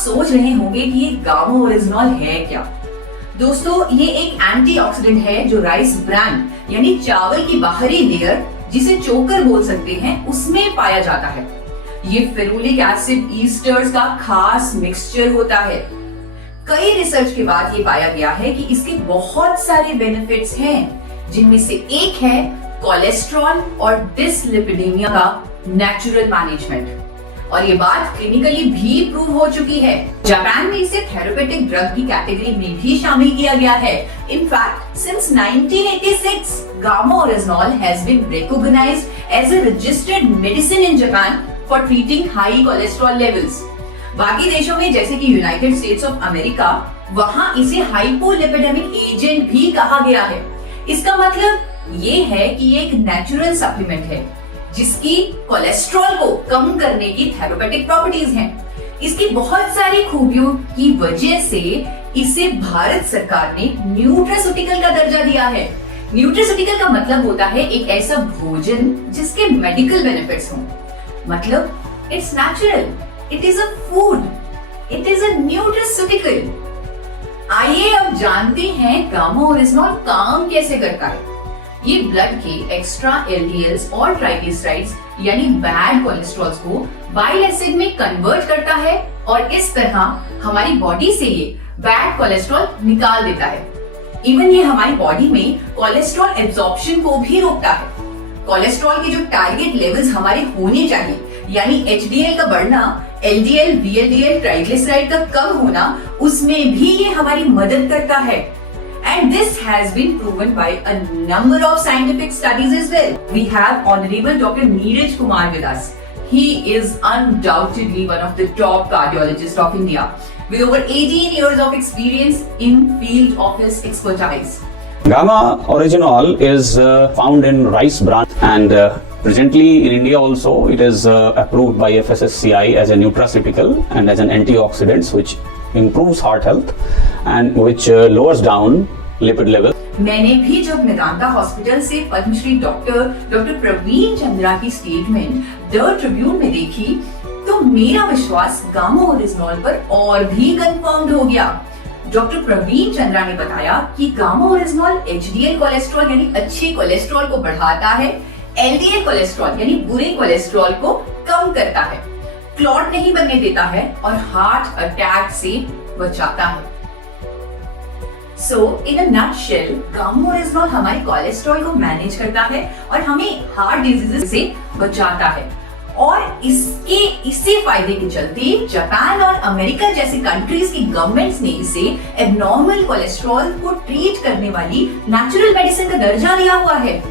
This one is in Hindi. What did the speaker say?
सोच रहे होंगे कि ये गामा ओरिजिनॉल है क्या। दोस्तों, ये एक एंटीऑक्सीडेंट है जो राइस ब्रैन यानी चावल की बाहरी लेयर, जिसे चोकर बोल सकते हैं, उसमें पाया जाता है। ये फेरुलिक एसिड ईस्टर्स का खास मिक्सचर होता है। कई रिसर्च के बाद ये पाया गया है कि इसके बहुत सारे बेनिफिट्स हैं, जिनमें से एक है कोलेस्ट्रॉल और डिसलिपिडेमिया का नेचुरल मैनेजमेंट। और ये बात क्लिनिकली भी प्रूव हो चुकी है। जापान में इसे थेरेपेटिक ड्रग की कैटेगरी में भी शामिल किया गया है। In fact since 1986 gamma oryzanol has been recognized as a registered medicine in Japan for treating high cholesterol levels. बाकी देशों में जैसे कि यूनाइटेड स्टेट्स ऑफ अमेरिका, वहां इसे हाइपोलिपिडेमिक एजेंट भी कहा गया है। इसका मतलब ये है कि ये एक नेचुरल सप्लीमेंट है जिसकी कोलेस्ट्रॉल को कम करने की थेरेपेटिक प्रॉपर्टीज हैं। इसकी बहुत सारी खूबियों की वजह से इसे भारत सरकार ने न्यूट्रास्यूटिकल का दर्जा दिया है। न्यूट्रास्यूटिकल का मतलब होता है एक ऐसा भोजन जिसके मेडिकल बेनिफिट्स हों। मतलब it's natural, it is a food, it is a nutraceutical. आइए अब जानते हैं गामा ओरिजिनॉल काम कैसे करता है। ये ब्लड के एक्स्ट्रा एलडीएल्स और ट्राइग्लिसराइड्स यानी बैड कोलेस्ट्रॉल्स को बाइल एसिड में कन्वर्ट करता है और इस तरह हमारी बॉडी से ये बैड कोलेस्ट्रॉल निकाल देता है। इवन ये हमारी बॉडी में कोलेस्ट्रॉल एब्जॉर्प्शन को भी रोकता है। कोलेस्ट्रॉल के जो टारगेट लेवल्स हमारे होने चाहिए, यानी एचडीएल का बढ़ना, एलडीएल, वीएलडीएल, ट्राइग्लिसराइड का कम होना, उसमें भी ये हमारी मदद करता है। And this has been proven by a number of scientific studies as well. We have Honorable Dr. Neeraj Kumar with us. He is undoubtedly one of the top cardiologists of India, with over 18 years of experience in field of his expertise. Gamma orygenol is found in rice bran, and presently in India also it is approved by FSSCI as a nutraceutical and as an antioxidant, which improves heart health and which lowers down lipid level. मैंने भी जब मेदांता हॉस्पिटल से पद्मश्री डॉक्टर प्रवीण चंद्रा की स्टेटमेंट द ट्रिब्यून में देखी, तो मेरा विश्वास गामा ओरिजिनॉल पर और भी कंफर्म्ड हो गया। डॉक्टर प्रवीण चंद्रा ने बताया कि गामा ओरिजिनॉल एचडीएल कोलेस्ट्रॉल यानी अच्छे कोलेस्ट्रॉल को बढ़ाता है, एलडीएल कोलेस्ट्रॉल यानी बुरे कोलेस्ट्रॉल को कम करता है, क्लॉट नहीं बनने देता है और हार्ट अटैक से बचाता है। So, in a nutshell, gamma oryzanol हमारे कोलेस्ट्रॉल को मैनेज करता है और हमें हार्ट डिजीजेस से बचाता है। और इससे फायदे के चलते जापान और अमेरिका जैसे कंट्रीज की गवर्नमेंट्स ने इसे एबनॉर्मल कोलेस्ट्रॉल को ट्रीट करने वाली नेचुरल मेडिसिन का दर्जा दिया हुआ है।